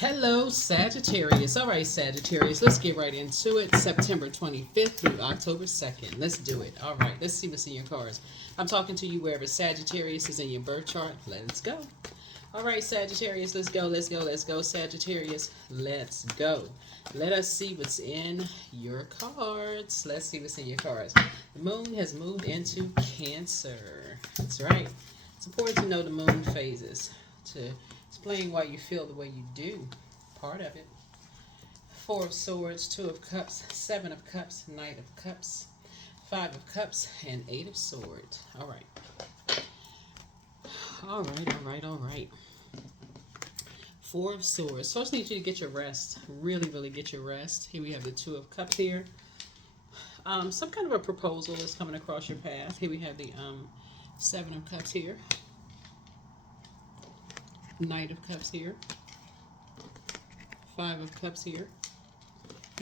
Hello, Sagittarius. All right, Sagittarius, let's get right into it. September 25th through October 2nd. Let's do it. All right, let's see what's in your cards. I'm talking to you wherever Sagittarius is in your birth chart. Let's go. All right, Sagittarius, let's go, let's go, let's go, Sagittarius. Let's go. Let us see what's in your cards. Let's see what's in your cards. The moon has moved into Cancer. That's right. It's important to know the moon phases to explain why you feel the way you do. Part of it. Four of Swords, Two of Cups, Seven of Cups, Knight of Cups, Five of Cups, and Eight of Swords. All right. All right, all right, all right. Four of Swords. First, I need you to get your rest. Really, really get your rest. Here we have the Two of Cups here. Some kind of a proposal is coming across your path. Here we have the Seven of Cups here. Knight of Cups here. Five of Cups here.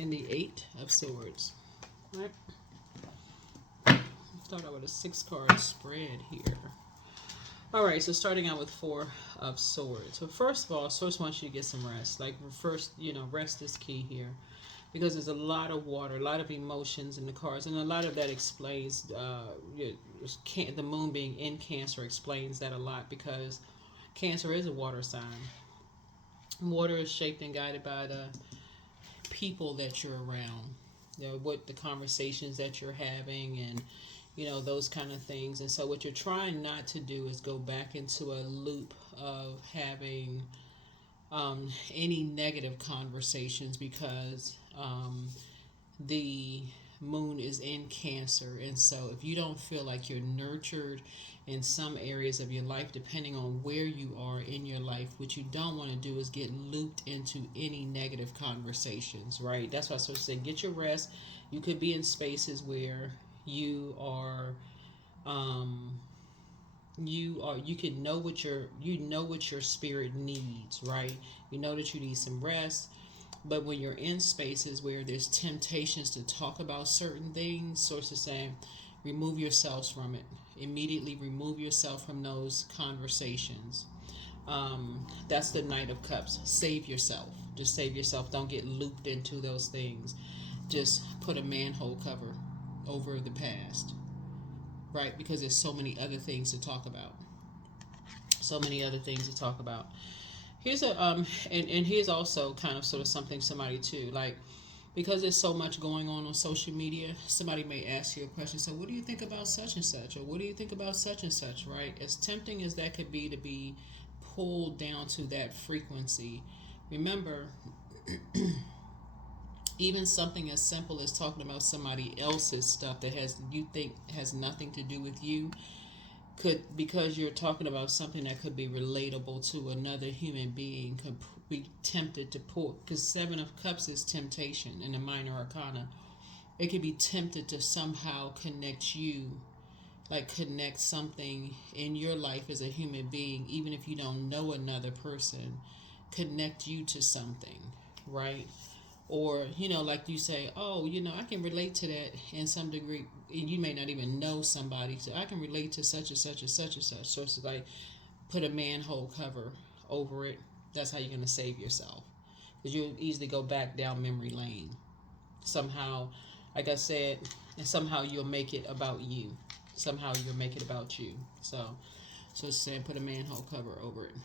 And the Eight of Swords. All right. Start out with a 6-card spread here. All right, so starting out with Four of Swords. So first of all, Source wants you to get some rest. Like first, rest is key here, because there's a lot of water, a lot of emotions in the cards, and a lot of that explains the moon being in Cancer explains that a lot, because Cancer is a water sign. Water is shaped and guided by the people that you're around, what the conversations that you're having, and those kind of things. And so what you're trying not to do is go back into a loop of having any negative conversations, because the moon is in Cancer. And so if you don't feel like you're nurtured in some areas of your life, depending on where you are in your life, what you don't want to do is get looped into any negative conversations, right? That's why I sort of said get your rest. You could be in spaces where you can know what your spirit needs, right? You know that you need some rest. But when you're in spaces where there's temptations to talk about certain things, sources saying remove yourselves from it. Immediately remove yourself from those conversations. That's the Knight of Cups. Save yourself. Just save yourself. Don't get looped into those things. Just put a manhole cover over the past, right? Because there's so many other things to talk about. So many other things to talk about. Here's a and here's also kind of sort of something somebody too, like, because there's so much going on social media, somebody may ask you a question. So what do you think about such and such, or what do you think about such and such, right? As tempting as that could be to be pulled down to that frequency, remember even something as simple as talking about somebody else's stuff that you think has nothing to do with you, could, because you're talking about something that could be relatable to another human being, could be tempted to pull, because Seven of Cups is temptation in the minor arcana. It could be tempted to somehow connect you, like connect something in your life as a human being, even if you don't know another person, connect you to something, right? Or, like you say, oh, I can relate to that in some degree. And you may not even know somebody. So I can relate to such and such and such and such. So it's like, put a manhole cover over it. That's how you're going to save yourself. Because you'll easily go back down memory lane. Somehow, like I said, and somehow you'll make it about you. Somehow you'll make it about you. So it's saying put a manhole cover over it.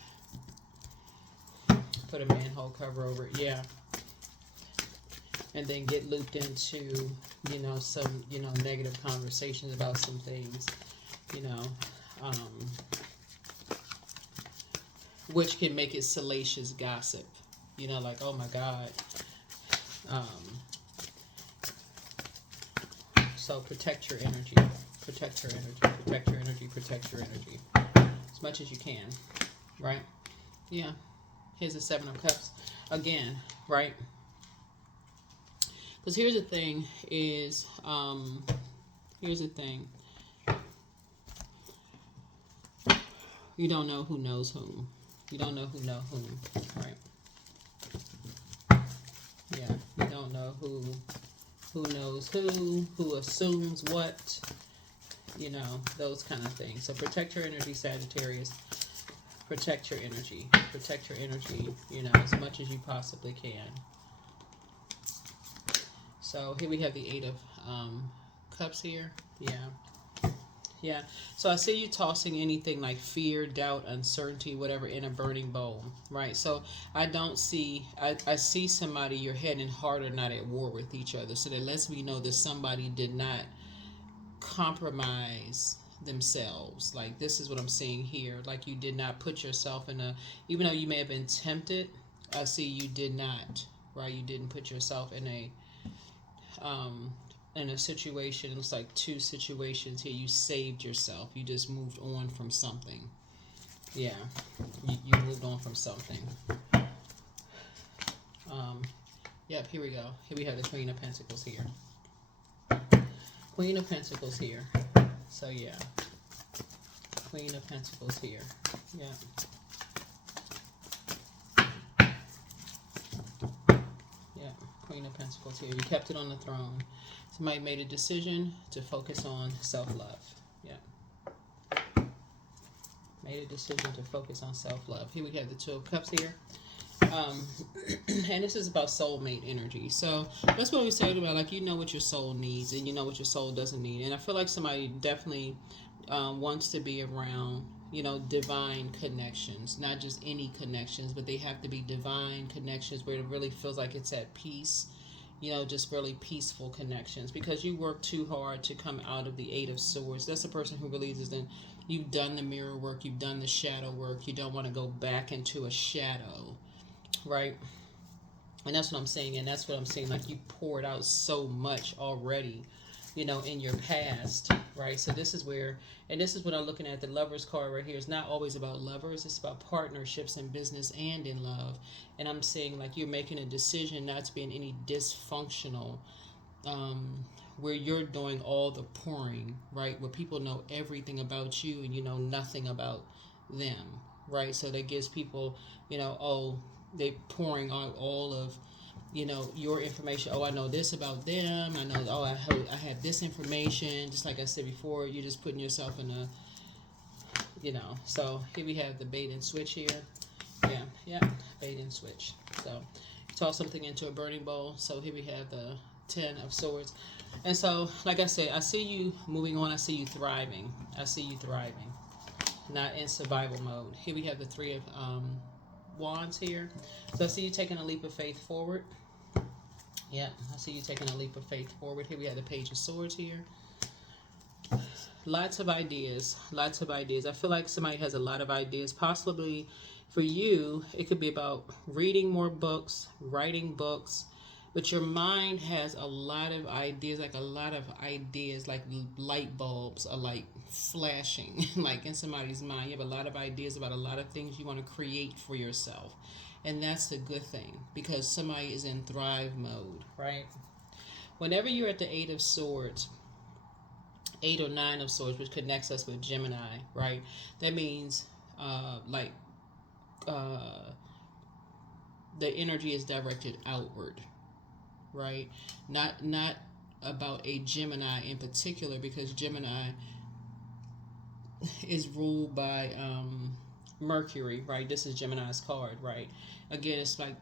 Put a manhole cover over it. Yeah. And then get looped into, some, negative conversations about some things, which can make it salacious gossip, like, oh my God. So protect your energy, protect your energy, protect your energy, protect your energy as much as you can, right? Yeah. Here's the Seven of Cups again, right? Because here's the thing you don't know who knows whom. You don't know who knows whom, right? Yeah, you don't know who knows who assumes what, those kind of things. So protect your energy, Sagittarius. Protect your energy. Protect your energy, you know, as much as you possibly can. So here we have the Eight of Cups here. Yeah. Yeah. So I see you tossing anything like fear, doubt, uncertainty, whatever, in a burning bowl, right? So I don't see, I see somebody, your head and heart are not at war with each other. So that lets me know that somebody did not compromise themselves. Like, this is what I'm seeing here. Like, you did not put yourself in a, even though you may have been tempted, I see you did not, right? You didn't put yourself in a situation. It's like two situations here. You saved yourself. You just moved on from something. Yeah, you moved on from something. Yep, here we go. Here we have the Queen of Pentacles here. Queen of Pentacles here. So yeah, Queen of Pentacles here. Yeah. Yeah, Queen of Pentacles here. You kept it on the throne. Somebody made a decision to focus on self-love. Yeah. Made a decision to focus on self-love. Here we have the Two of Cups here. And this is about soulmate energy. So that's what we said about, like, you know what your soul needs and you know what your soul doesn't need. And I feel like somebody definitely wants to be around, you know, divine connections, not just any connections, but they have to be divine connections where it really feels like it's at peace, you know, just really peaceful connections, because you work too hard to come out of the Eight of Swords. That's a person who really isn't, you've done the mirror work, you've done the shadow work, you don't want to go back into a shadow, right? And that's what I'm saying, and that's what I'm saying, like, you poured out so much already, you know, in your past, right? So this is where, and this is what I'm looking at, the Lovers card right here. It's not always about lovers, it's about partnerships in business and in love. And I'm saying, like, you're making a decision not to be in any dysfunctional, where you're doing all the pouring, right? Where people know everything about you and you know nothing about them, right? So that gives people, you know, oh, they're pouring out all of, you know, your information. Oh, I know this about them. I know, oh, I have this information. Just like I said before, you're just putting yourself in a, you know. So here we have the bait and switch here. Yeah, bait and switch. So toss something into a burning bowl. So here we have the Ten of Swords. And so, like I said, I see you moving on. I see you thriving. I see you thriving, not in survival mode. Here we have the Three of Wands here. So I see you taking a leap of faith forward. Yeah, I see you taking a leap of faith forward. Here we have the Page of Swords here. Lots of ideas. Lots of ideas. I feel like somebody has a lot of ideas. Possibly for you, it could be about reading more books, writing books. But your mind has a lot of ideas, like light bulbs are like flashing, like in somebody's mind. You have a lot of ideas about a lot of things you want to create for yourself. And that's a good thing, because somebody is in thrive mode, right? Whenever you're at the Eight of Swords, 8 or 9 of Swords, which connects us with Gemini, right? That means the energy is directed outward, right? Not about a Gemini in particular, because Gemini is ruled by Mercury, right? This is Gemini's card, right? Again, it's like,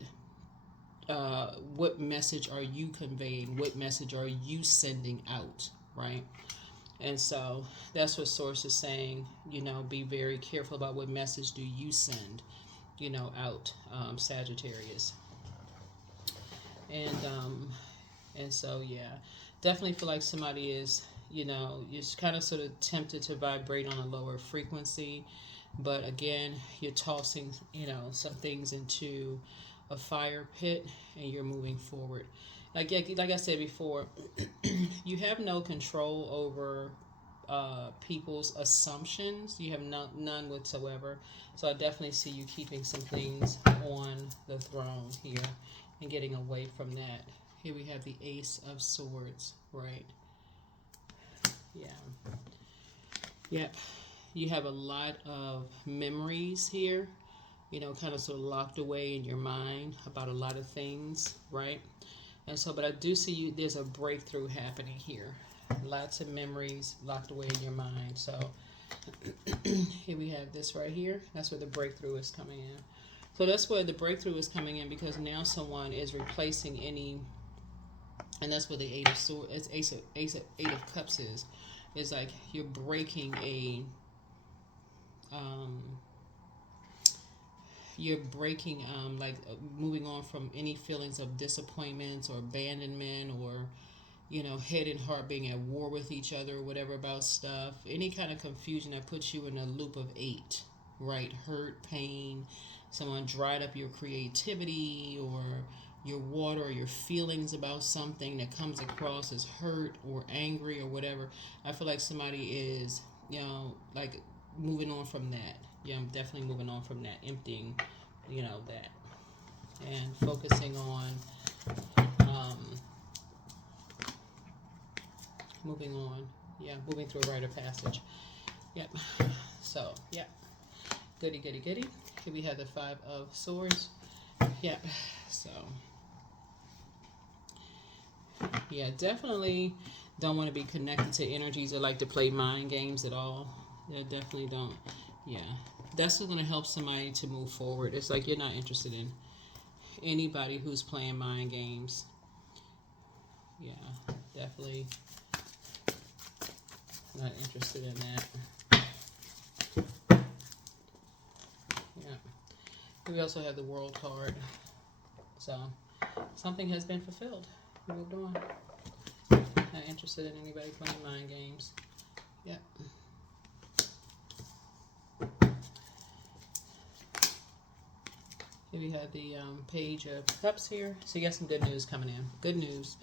what message are you conveying? What message are you sending out, right? And so that's what Source is saying, you know, be very careful about what message do you send, you know, out, Sagittarius. And so, yeah, definitely feel like somebody is, you know, you're kind of sort of tempted to vibrate on a lower frequency. But again, you're tossing, you know, some things into a fire pit and you're moving forward. Like I said before, you have no control over people's assumptions. You have none whatsoever. So I definitely see you keeping some things on the throne here and getting away from that. Here we have the Ace of Swords, right? Yeah. Yep. You have a lot of memories here, you know, kind of sort of locked away in your mind about a lot of things, right? And so, but I do see you, there's a breakthrough happening here. Lots of memories locked away in your mind. So Here we have this right here. That's where the breakthrough is coming in. So that's where the breakthrough is coming in, because now someone is replacing any, and that's where the Eight of Swords, it's Eight of Cups is. It's like you're breaking a, moving on from any feelings of disappointments or abandonment, or head and heart being at war with each other or whatever about stuff. Any kind of confusion that puts you in a loop of 8, right? Hurt, pain, someone dried up your creativity or your water or your feelings about something that comes across as hurt or angry or whatever. I feel like somebody is, like moving on from that. Yeah, I'm definitely moving on from that, emptying, that, and focusing on, moving on. Yeah, moving through a rite of passage. Yep. So, yeah. Goody, goody, goody. Here we have the Five of Swords. Yep. So, yeah, definitely don't want to be connected to energies that like to play mind games at all. Yeah, definitely don't. Yeah. That's what's going to help somebody to move forward. It's like you're not interested in anybody who's playing mind games. Yeah, definitely not interested in that. Yeah. We also have the World card. So, something has been fulfilled. We moved on. Not interested in anybody playing mind games. Yep. Here we have the Page of Cups here. So you got some good news coming in. Good news.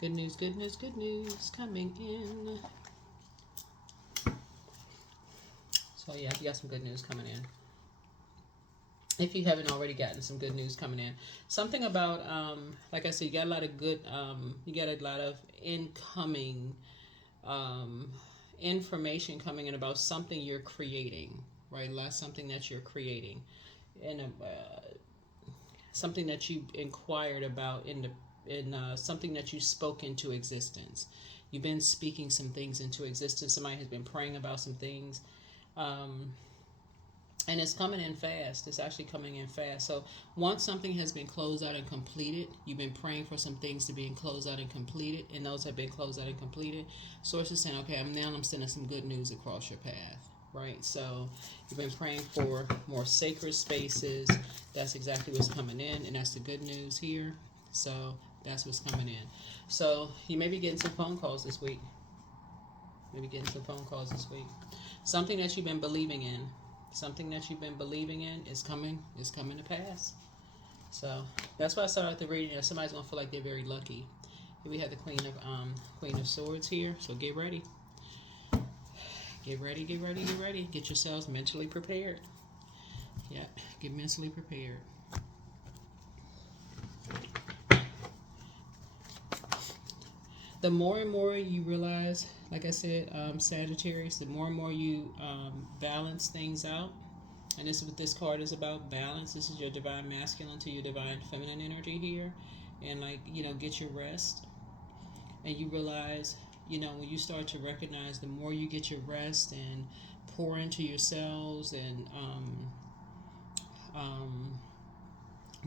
Good news, good news, good news coming in. So yeah, you got some good news coming in. If you haven't already gotten some good news coming in. Something about, like I said, you got a lot of good, you got a lot of incoming information coming in about something you're creating, right? Something that you're creating. And something that you inquired about in something that you spoke into existence. You've been speaking some things into existence. Somebody has been praying about some things. And it's coming in fast. It's actually coming in fast. So once something has been closed out and completed, you've been praying for some things to be closed out and completed, and those have been closed out and completed. Source is saying, okay, I'm sending some good news across your path. Right, so you've been praying for more sacred spaces. That's exactly what's coming in, and that's the good news here. So that's what's coming in. So you may be getting some phone calls this week. Maybe getting some phone calls this week. Something that you've been believing in. Something that you've been believing in is coming to pass. So that's why I started the reading. Somebody's gonna feel like they're very lucky. Here we have the Queen of Swords here. So get ready. Get ready, get ready, get ready. Get yourselves mentally prepared. Yeah, get mentally prepared. The more and more you realize, like I said, Sagittarius, the more and more you balance things out. And this is what this card is about, balance. This is your divine masculine to your divine feminine energy here. And get your rest. And you realize, when you start to recognize, the more you get your rest and pour into yourselves and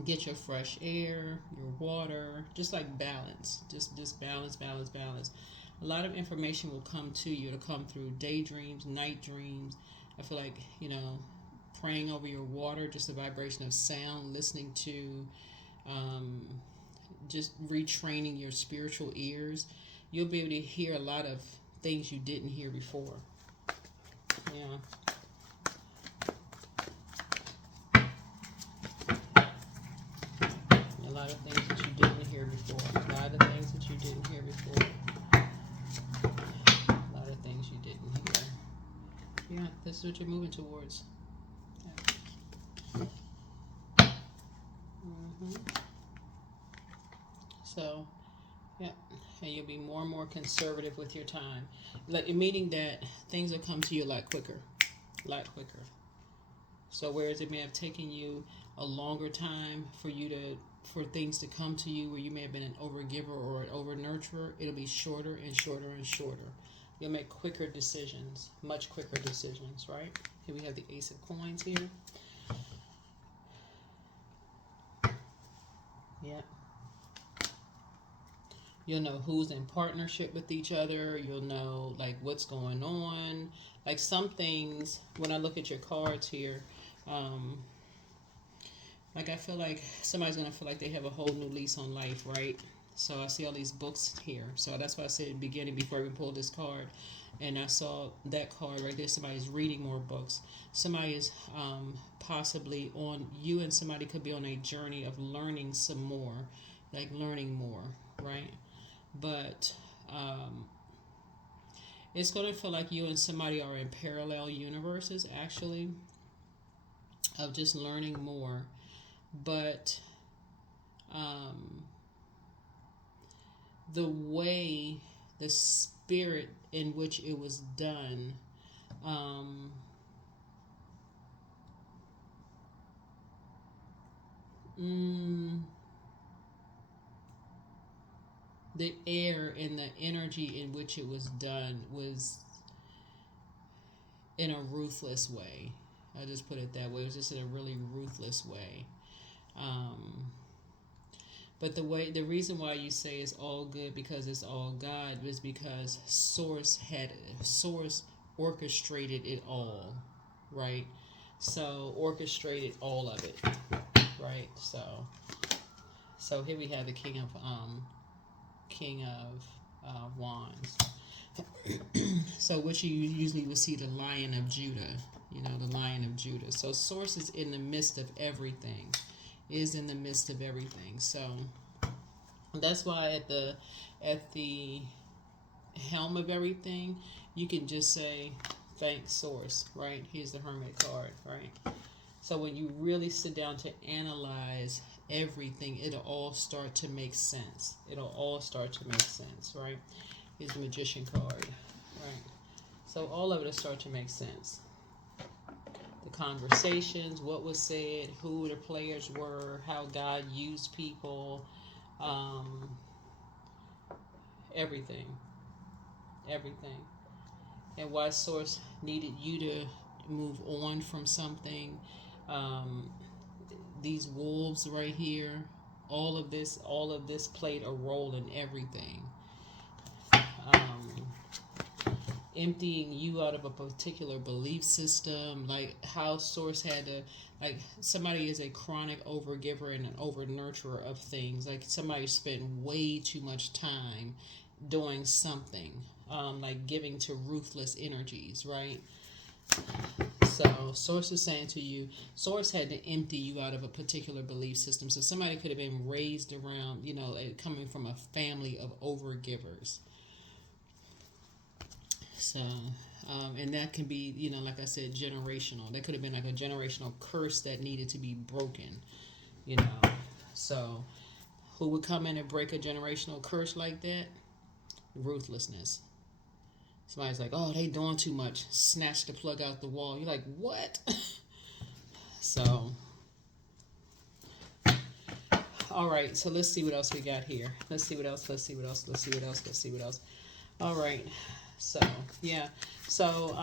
get your fresh air, your water, just like balance, just balance. A lot of information will come to you. It'll come through daydreams, night dreams. I feel like, praying over your water, just the vibration of sound, listening to, just retraining your spiritual ears. You'll be able to hear a lot of things you didn't hear before. Yeah. A lot of things that you didn't hear before. A lot of things that you didn't hear before. A lot of things you didn't hear. Yeah, this is what you're moving towards. Yeah. So, yeah, and you'll be more and more conservative with your time, meaning that things will come to you a lot quicker. So whereas it may have taken you a longer time for things to come to you, where you may have been an overgiver or an over nurturer, it'll be shorter and shorter and shorter. You'll make quicker decisions, much quicker decisions, right? Here we have the Ace of Coins here. Yeah. You'll know who's in partnership with each other. You'll know like what's going on. Like some things, when I look at your cards here, like I feel like somebody's gonna feel like they have a whole new lease on life, right? So I see all these books here. So that's why I said in the beginning before we pulled this card, and I saw that card right there. Somebody's reading more books. Somebody is possibly on. You and somebody could be on a journey of learning some more, like learning more, right? But it's going to feel like you and somebody are in parallel universes, actually, of just learning more. But the way, the spirit in which it was done, the air and the energy in which it was done was in a ruthless way. I'll just put it that way. It was just in a really ruthless way. But the reason why you say it's all good because it's all God is because Source orchestrated it all, right? So orchestrated all of it, right? So here we have the King of Wands. So what you usually would see, the Lion of Judah, the Lion of Judah. So Source is in the midst of everything, So that's why at the helm of everything, you can just say thank Source, right? Here's the Hermit card, right? So when you really sit down to analyze everything, it'll all start to make sense. Right? Here's the Magician card, right? So all of it will start to make sense. The conversations, what was said, who the players were, how God used people, everything, and why Source needed you to move on from something. These wolves right here, all of this played a role in everything. Emptying you out of a particular belief system, like how Source had to, like somebody is a chronic overgiver and an over nurturer of things. Like somebody spent way too much time doing something, like giving to ruthless energies, right? So Source is saying to you, Source had to empty you out of a particular belief system. So somebody could have been raised around, coming from a family of overgivers. So, and that can be, like I said, generational. That could have been like a generational curse that needed to be broken, So, who would come in and break a generational curse like that? Ruthlessness. Somebody's like, oh, they doing too much. Snatch the plug out the wall. You're like, what? So, all right. So let's see what else we got here. Let's see what else. All right. So, yeah. So,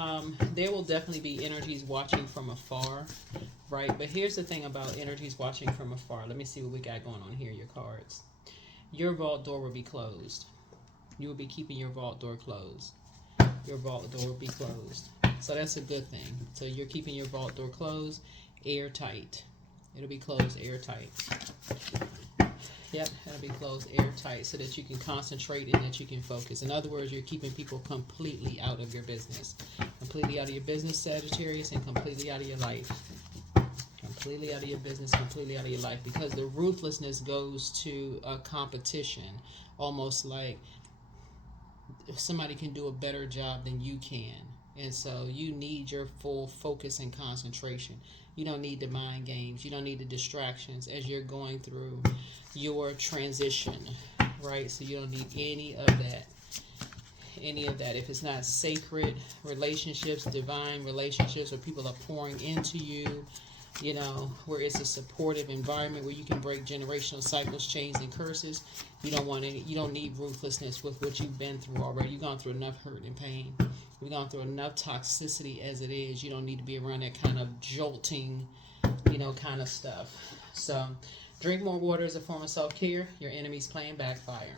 there will definitely be energies watching from afar, right? But here's the thing about energies watching from afar. Let me see what we got going on here, your cards. Your vault door will be closed. You will be keeping your vault door closed. Your vault door will be closed. So that's a good thing. So you're keeping your vault door closed, airtight. It'll be closed airtight. Yep, it'll be closed airtight so that you can concentrate and that you can focus. In other words, you're keeping people completely out of your business. Completely out of your business, Sagittarius, and completely out of your life. Completely out of your business, completely out of your life. Because the ruthlessness goes to a competition. Almost like somebody can do a better job than you can. And so you need your full focus and concentration. You don't need the mind games. You don't need the distractions as you're going through your transition, right? So you don't need any of that. If it's not sacred relationships, divine relationships, where people are pouring into you, you know, where it's a supportive environment where you can break generational cycles, chains, and curses. You don't want any, you don't need ruthlessness with what you've been through already. You've gone through enough hurt and pain. You've gone through enough toxicity as it is. You don't need to be around that kind of jolting, you know, kind of stuff. So, drink more water as a form of self-care. Your enemy's playing backfire.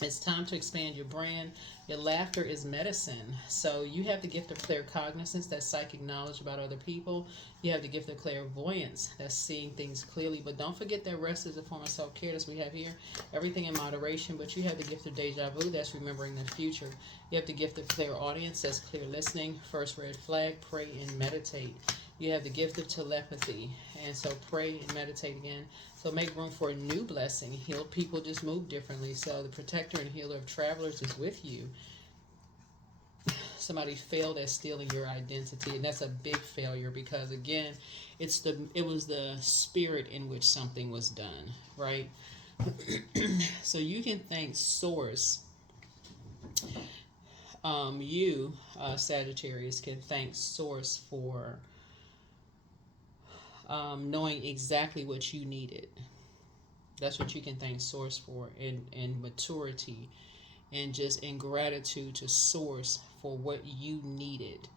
It's time to expand your brand. Your laughter is medicine. So you have the gift of claircognizance, that's psychic knowledge about other people. You have the gift of clairvoyance, that's seeing things clearly. But don't forget that rest is a form of self-care, as we have here. Everything in moderation. But you have the gift of deja vu, that's remembering the future. You have the gift of clairaudience, that's clear listening. First red flag, pray and meditate. You have the gift of telepathy, and so pray and meditate again. So make room for a new blessing. Healed people just move differently. So the protector and healer of travelers is with you. Somebody failed at stealing your identity, and that's a big failure because again, it was the spirit in which something was done, right? So you can thank Source. Sagittarius, can thank Source for knowing exactly what you needed. That's what you can thank Source for, in maturity and just in gratitude to Source for what you needed,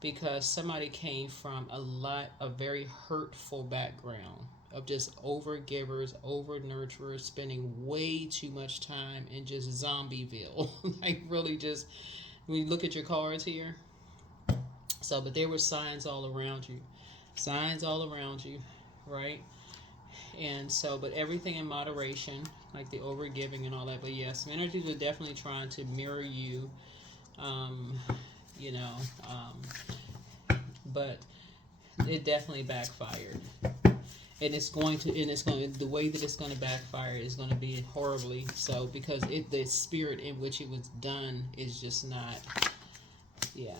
because somebody came from a very hurtful background of just over givers, over nurturers, spending way too much time in just Zombieville. Like really just, when you look at your cards here. So, but there were signs all around you. Signs all around you, right? And so, but everything in moderation, like the overgiving and all that. But yes, some energies were definitely trying to mirror you, you know, but it definitely backfired. And the way that it's going to backfire is going to be horribly so, because the spirit in which it was done is just not, yeah.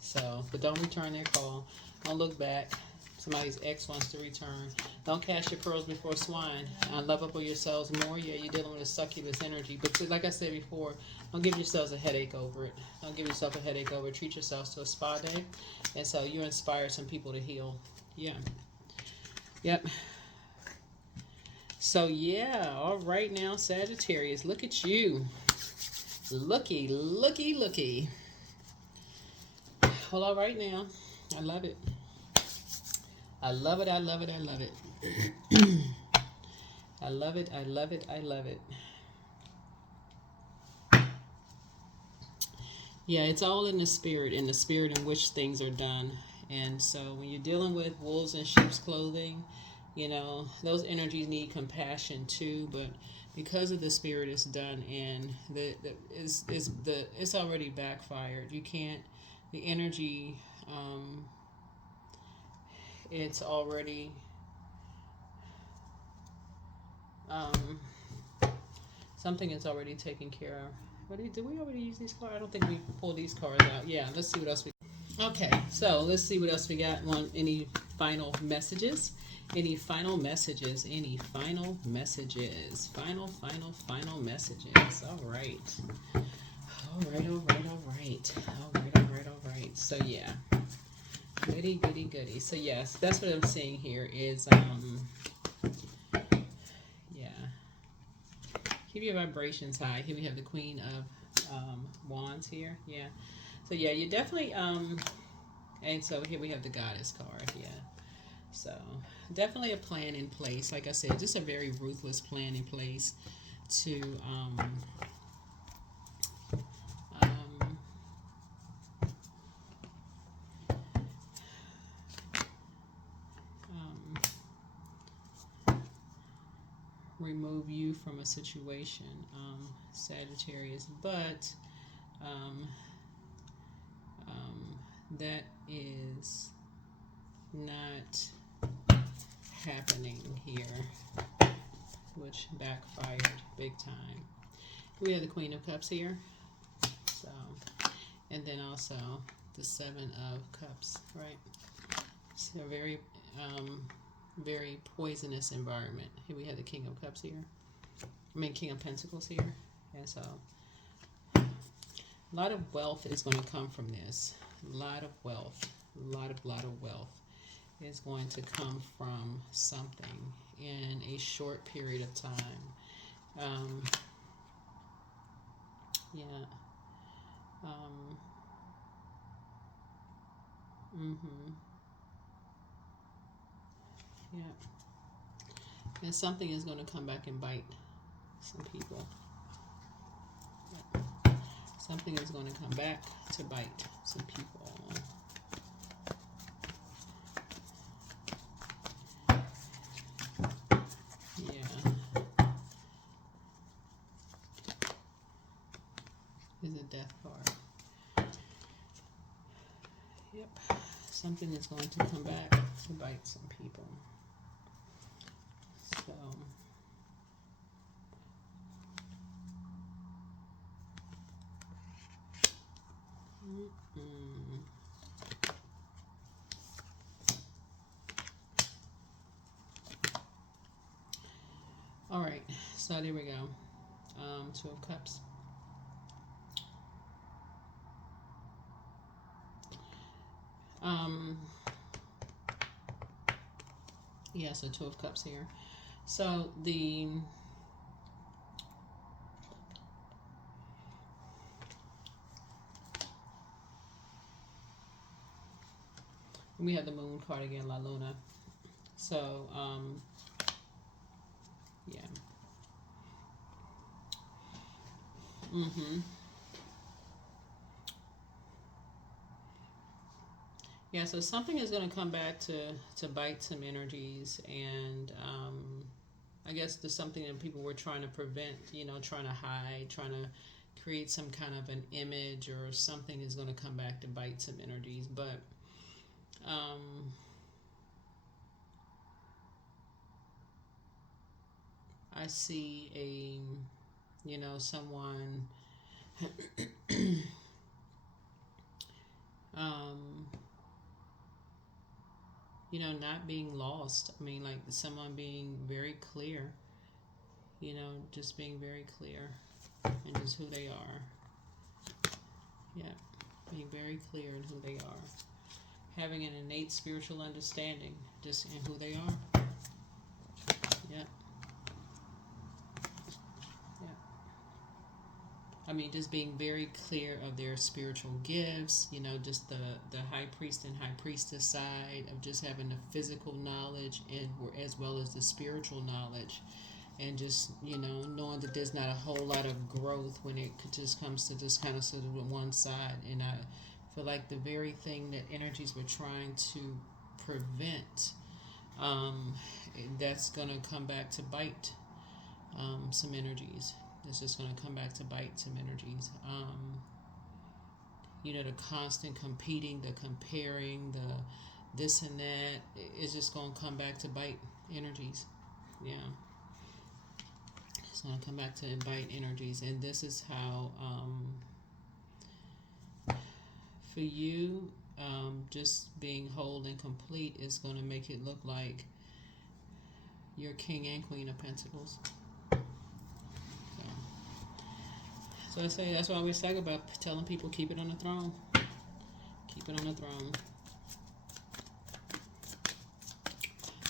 So, but don't return their call. Don't look back. Somebody's ex wants to return. Don't cast your pearls before swine. Love up on yourselves more. Yeah, you're dealing with a succubus energy. But like I said before, don't give yourselves a headache over it. Don't give yourself a headache over it. Treat yourselves to a spa day. And so you inspire some people to heal. Yeah. Yep. So yeah, all right now, Sagittarius, look at you. Looky, looky, looky. Well, all right now. I love it. I love it, I love it, I love it. I love it, I love it, I love it. Yeah, it's all in the spirit in which things are done. And so when you're dealing with wolves in sheep's clothing, you know, those energies need compassion too, but because of the spirit it's done in, it's already backfired. You can't, the energy, it's already something is already taken care of. Did we already use these cards? I don't think we pulled these cards out. Yeah, let's see what else we. Okay, so let's see what else we got. Any final messages? Any final messages? Any final messages? Final messages. All right. All right. So yeah. Goody. So yes, that's what I'm seeing here is yeah. Keep your vibrations high. Here we have the Queen of Wands here. Yeah. So yeah, you definitely and so here we have the Goddess card. Yeah. So definitely a plan in place. Like I said, just a very ruthless plan in place to remove you from a situation, Sagittarius, but that is not happening here, which backfired big time. We have the Queen of Cups here, so, and then also the Seven of Cups, right? So very very poisonous environment. Here we have the King of Cups here. King of Pentacles here. And so a lot of wealth is going to come from this. A lot of wealth. A lot of wealth is going to come from something in a short period of time. Yeah. Yeah. And something is going to come back and bite some people. Yeah. Something is going to come back to bite some people. Yeah. Is a death card. Yep. Something is going to come back to bite some people. So. All right, so there we go. Two of Cups. Yeah, so Two of Cups here. So we have the Moon card again, La Luna. So, yeah. Yeah, so something is going to come back to bite some energies, and I guess there's something that people were trying to prevent, trying to hide, trying to create some kind of an image, or something is going to come back to bite some energies. But I see someone not being lost. I mean, like someone being very clear, just being very clear in just who they are. Yeah, being very clear in who they are. Having an innate spiritual understanding just in who they are. Yeah. Yeah. I mean, just being very clear of their spiritual gifts, just the high priest and high priestess side of just having the physical knowledge and as well as the spiritual knowledge, and just knowing that there's not a whole lot of growth when it just comes to just kind of sort of one side. And I feel like the very thing that energies were trying to prevent, that's going to come back to bite some energies. It's just going to come back to bite some energies. The constant competing, the comparing, the this and that is just going to come back to bite energies. Yeah. It's going to come back to bite energies. And this is how, for you, just being whole and complete is going to make it look like you're King and Queen of Pentacles. So I say that's why I always talk about telling people keep it on the throne. Keep it on the throne.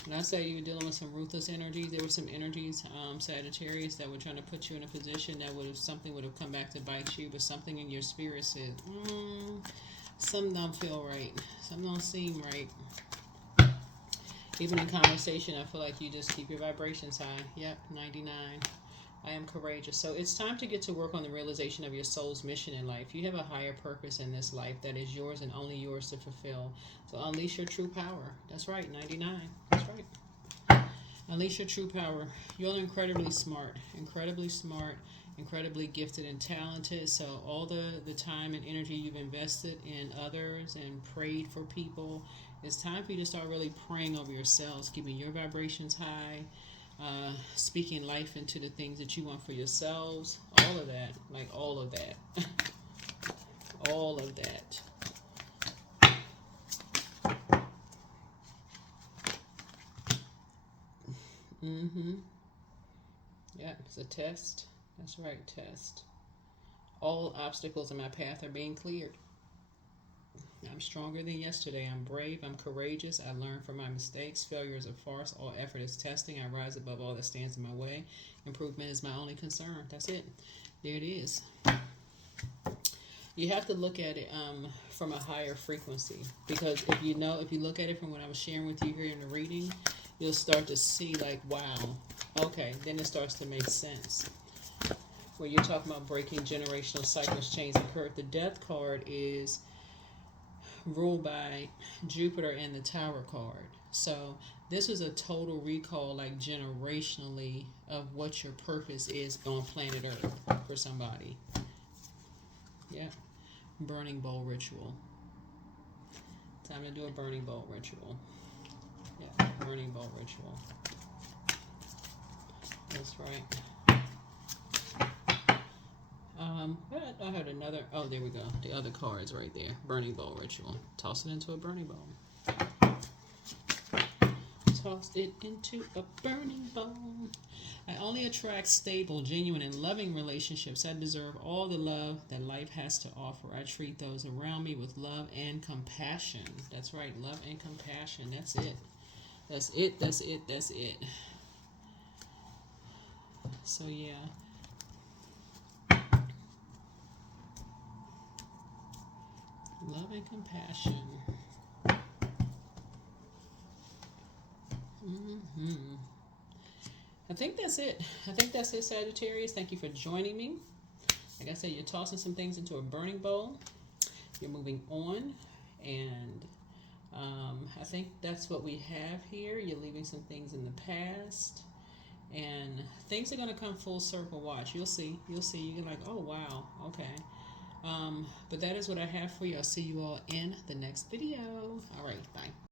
And I say you were dealing with some ruthless energies. There were some energies, Sagittarius, that were trying to put you in a position that something would have come back to bite you, but something in your spirit said, something don't feel right. Something don't seem right. Even in conversation, I feel like you just keep your vibrations high. Yep, 99. I am courageous. So it's time to get to work on the realization of your soul's mission in life. You have a higher purpose in this life that is yours and only yours to fulfill. So unleash your true power. That's right, 99. That's right. Unleash your true power. You're incredibly smart, incredibly gifted and talented. So all the time and energy you've invested in others and prayed for people, it's time for you to start really praying over yourselves, keeping your vibrations high, speaking life into the things that you want for yourselves. All of that. Like all of that. All of that. Yeah, it's a test. That's right, test. All obstacles in my path are being cleared. I'm stronger than yesterday. I'm brave. I'm courageous. I learn from my mistakes. Failure is a farce. All effort is testing. I rise above all that stands in my way. Improvement is my only concern. That's it. There it is. You have to look at it from a higher frequency, because if you look at it from what I was sharing with you here in the reading, you'll start to see like, wow, okay, then it starts to make sense. Where you're talking about breaking generational cycles, chains, and curse. The death card is ruled by Jupiter and the Tower card. So this is a total recall, like generationally, of what your purpose is on planet Earth for somebody. Yeah. Burning bowl ritual. Time to do a burning bowl ritual. Yeah, burning bowl ritual. That's right. I had another. Oh, there we go. The other card's right there. Burning bowl ritual. Toss it into a burning bowl. Toss it into a burning bowl. I only attract stable, genuine, and loving relationships. I deserve all the love that life has to offer. I treat those around me with love and compassion. That's right, love and compassion. That's it. That's it. That's it. That's it. So yeah. Love and compassion. I think that's it. Sagittarius. Thank you for joining me. Like I said, you're tossing some things into a burning bowl. You're moving on. And I think that's what we have here. You're leaving some things in the past. And things are going to come full circle. Watch. You'll see. You're like, oh, wow. Okay. But that is what I have for you. I'll see you all in the next video. All right. Bye.